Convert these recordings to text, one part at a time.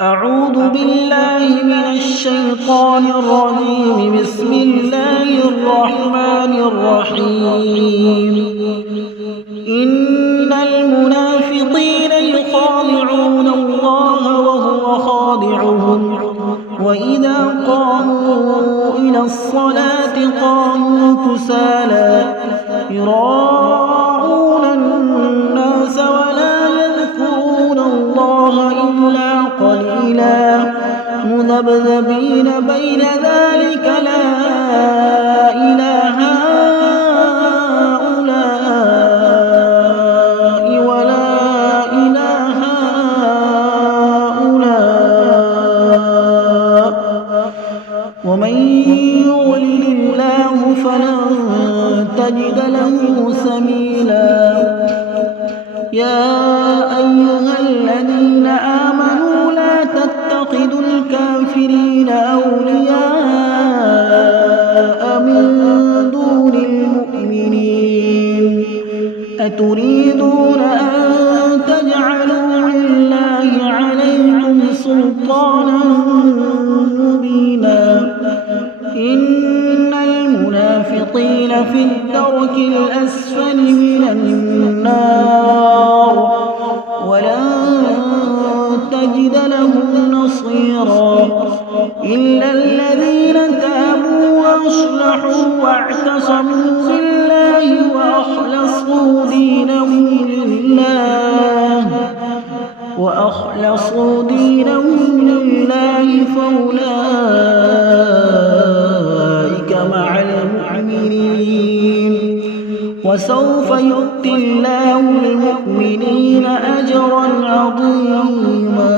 أعوذ بالله من الشيطان الرجيم. بسم الله الرحمن الرحيم. إن المنافقين يخادعون الله وهو خادعهم وإذا قاموا إلى الصلاة قاموا كسالى يراءون الناس ولا يذكرون الله إلا قليلا مذبذبين بين ذلك لا إله هؤلاء ولا إله هؤلاء ومن يضلل الله فلن تجد له سبيلا. يا أيها الذين آمنوا لا تتخذوا الكافرين أولياء من دون المؤمنين أتريدون أن تجعلوا لله عليكم سلطانا مبينا. إن المنافقين في الدرك الأسفل من النار ولن تجد لهم نصيرا إلا الذين تابوا وأصلحوا واعتصموا بالله وأخلصوا دينهم لله فأولئك مع المؤمنين وسوف يؤتي الله المؤمنين أجرا عظيما.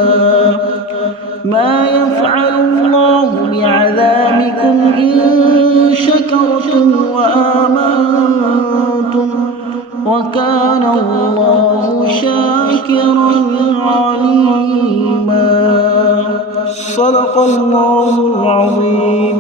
ما يفعل الله بعذابكم إن شكرتم وآمنتم وكان الله شاكرا عليما. صدق الله العظيم.